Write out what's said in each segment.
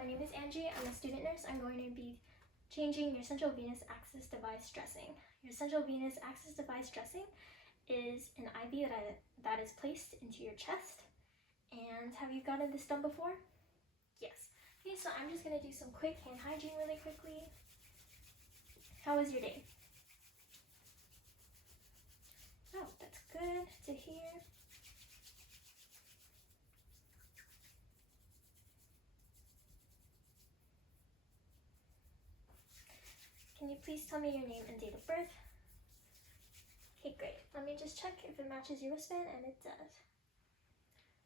my name is Angie. I'm a student nurse. I'm going to be changing your central venous access device dressing. Your central venous access device dressing is an IV that is placed into your chest. And have you gotten this done before? Yes. Okay, so I'm just going to do some quick hand hygiene really quickly. How was your day? Oh, that's good to hear. Can you please tell me your name and date of birth? Okay, great. Let me just check if it matches your wristband, and it does.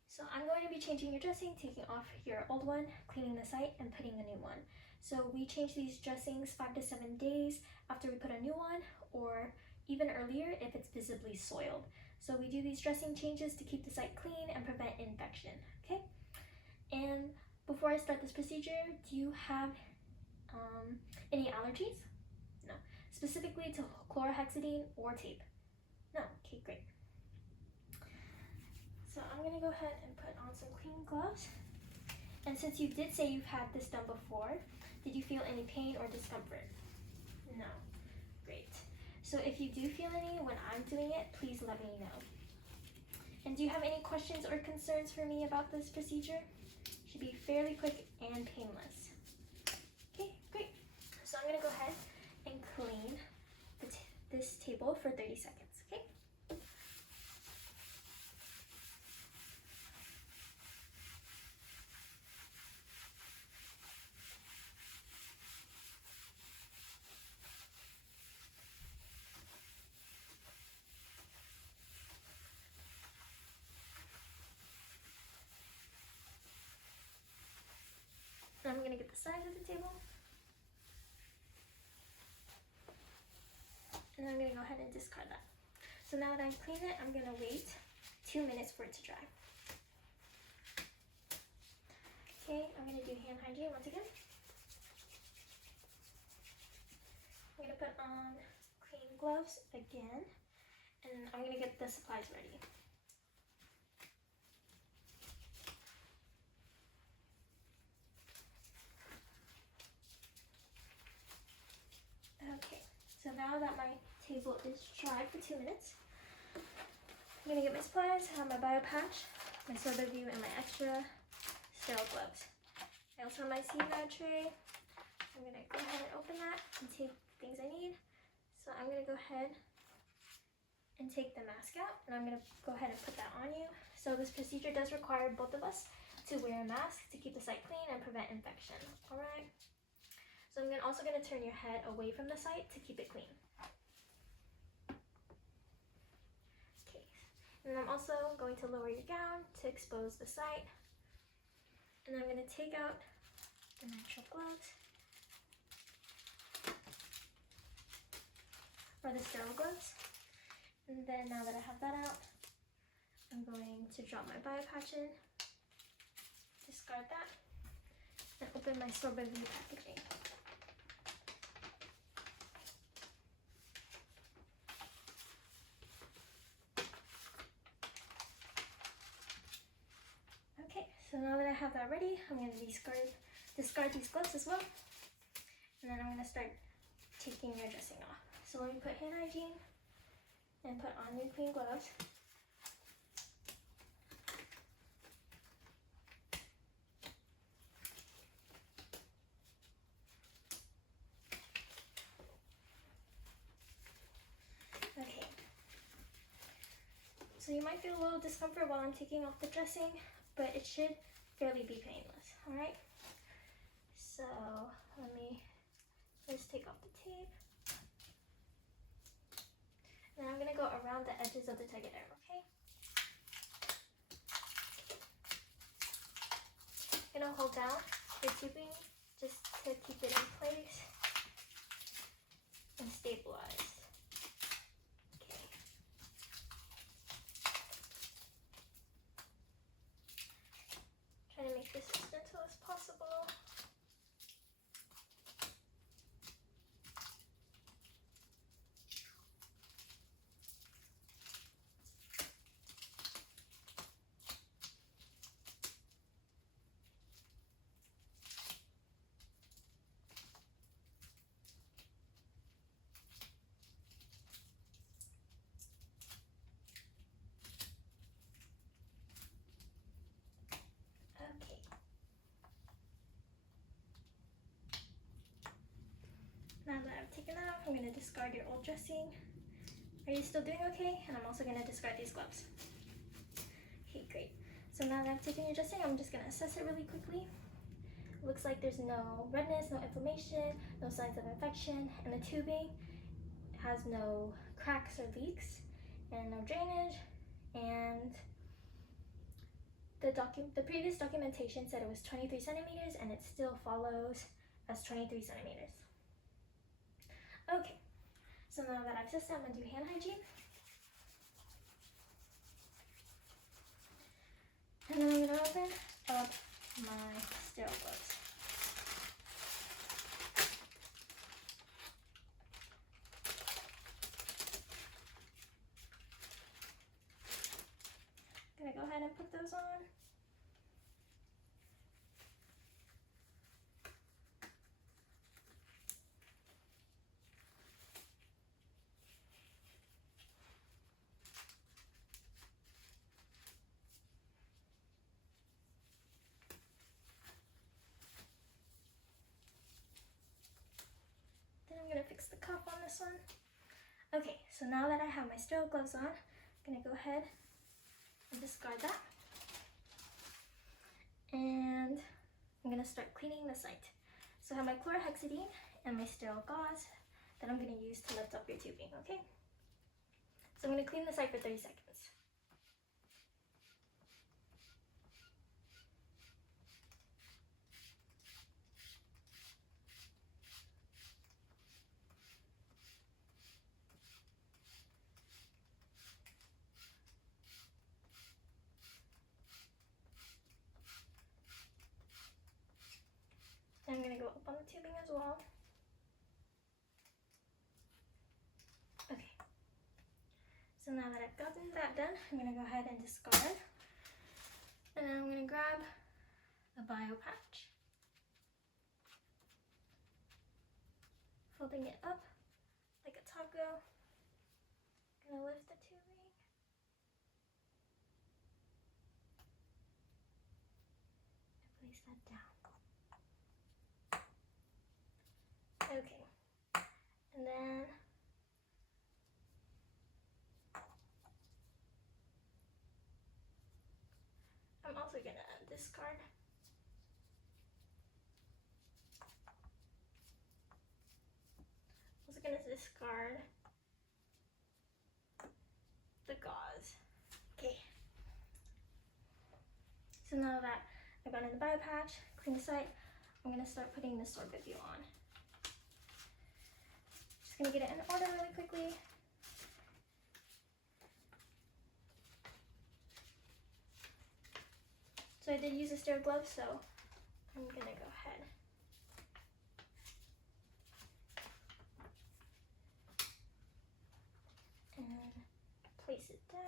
So I'm going to be changing your dressing, taking off your old one, cleaning the site, and putting a new one. So we change these dressings 5 to 7 days after we put a new one, or even earlier if it's visibly soiled. So we do these dressing changes to keep the site clean and prevent infection, okay? And before I start this procedure, do you have any allergies? No. Specifically to chlorhexidine or tape? No. Okay, great. So I'm going to go ahead and put on some clean gloves. And since you did say you've had this done before, did you feel any pain or discomfort? No. Great. So if you do feel any when I'm doing it, please let me know. And do you have any questions or concerns for me about this procedure? It should be fairly quick and painless. Okay, great. So I'm going to go ahead and clean this table for 30 seconds, okay? And I'm going to get the size of the table. And I'm going to go ahead and discard that. So now that I've cleaned it, I'm going to wait 2 minutes for it to dry. Okay, I'm going to do hand hygiene once again. I'm going to put on clean gloves again, and I'm going to get the supplies ready. Okay, so now that my table is dry for 2 minutes, I'm going to get my supplies. I have my bio patch, my SorbaView, and my extra sterile gloves. I also have my CVAD tray. I'm going to go ahead and open that and take things I need. So I'm going to go ahead and take the mask out, and I'm going to go ahead and put that on you. So this procedure does require both of us to wear a mask to keep the site clean and prevent infection. Alright? So I'm also going to turn your head away from the site to keep it clean. Okay. And I'm also going to lower your gown to expose the site. And I'm going to take out the nitrile gloves, or the sterile gloves. And then now that I have that out, I'm going to drop my bio patch in, discard that, and open my SorbaView packaging. Okay, so now that I have that ready, I'm going to discard these gloves as well. And then I'm going to start taking your dressing off. So let me put hand hygiene and put on new clean gloves. Okay. So you might feel a little discomfort while I'm taking off the dressing, but it should fairly be painless, alright? So let me just take off the tape. And I'm going to go around the edges of the Tegaderm, okay? I'm going to hold down your tubing just to keep it in place and stabilize. Okay. Try to make this as gentle as possible. I'm going to discard your old dressing. Are you still doing okay? And I'm also going to discard these gloves. Okay, great. So now that I've taken your dressing, I'm just going to assess it really quickly. It looks like there's no redness, no inflammation, no signs of infection, and the tubing has no cracks or leaks, and no drainage, and the previous documentation said it was 23 centimeters, and it still follows as 23 centimeters. Okay, so now that I've assessed, I'm going to do hand hygiene. And then I'm going to open up my sterile gloves. I'm going to go ahead and put those on. Then I'm going to fix the cuff on this one. Okay, so now that I have my sterile gloves on, I'm going to go ahead and discard that. And I'm going to start cleaning the site. So I have my chlorhexidine and my sterile gauze that I'm going to use to lift up your tubing, okay? So I'm going to clean the site for 30 seconds. And I'm going to go up on the tubing as well. Okay. So now that I've gotten that done, I'm going to go ahead and discard. And then I'm going to grab a bio patch, folding it up like a taco. I'm going to lift the tubing. And place that down. Okay. And then I'm also going to discard. I'm also going to discard the gauze. Okay. So now that I've gone in the bio patch, clean the site, I'm going to start putting the sorbet view on. Just going to get it in order really quickly. So I did use a sterile glove, so I'm going to go ahead and place it down.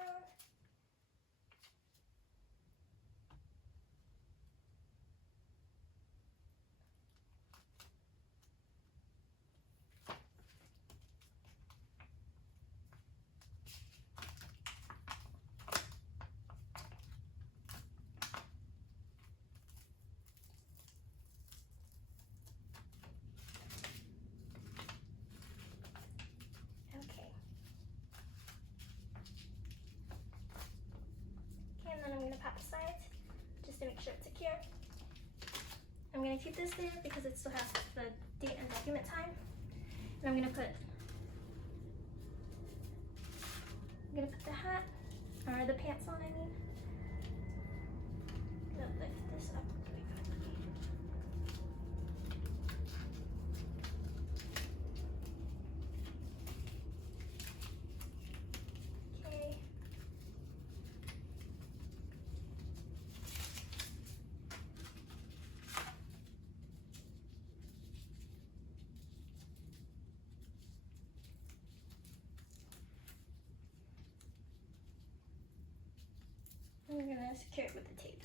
And then I'm going to pat the sides just to make sure it's secure. I'm going to keep this there because it still has the date and document time. And I'm going to put the hat, or the pants on, I mean. I'm going to lift this up really quickly. Okay. I'm going to secure it with the tape.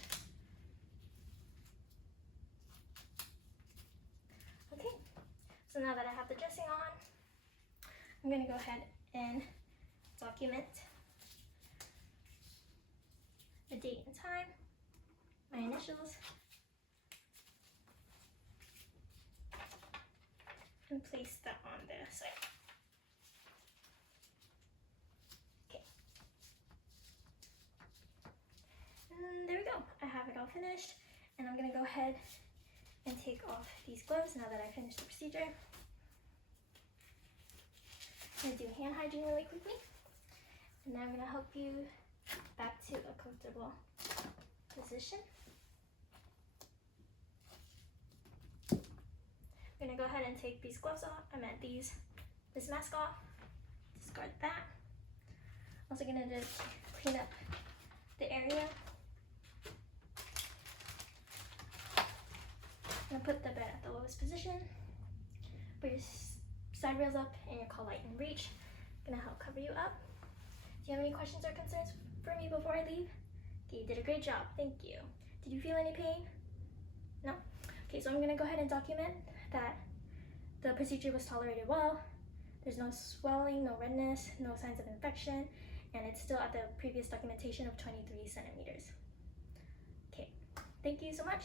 Okay, so now that I have the dressing on, I'm going to go ahead and document the date and time, my initials, and place that on the site. all finished, and I'm gonna go ahead and take off these gloves now that I finished the procedure. I'm gonna do hand hygiene really quickly, and now I'm gonna help you back to a comfortable position. I'm gonna go ahead and take these gloves off. This mask off. Discard that. Also gonna just clean up the area. I'm gonna put the bed at the lowest position. Put your side rails up and your collar light in reach. I'm gonna help cover you up. Do you have any questions or concerns for me before I leave? Okay, you did a great job. Thank you. Did you feel any pain? No? Okay, so I'm gonna go ahead and document that the procedure was tolerated well. There's no swelling, no redness, no signs of infection, and it's still at the previous documentation of 23 centimeters. Okay, thank you so much.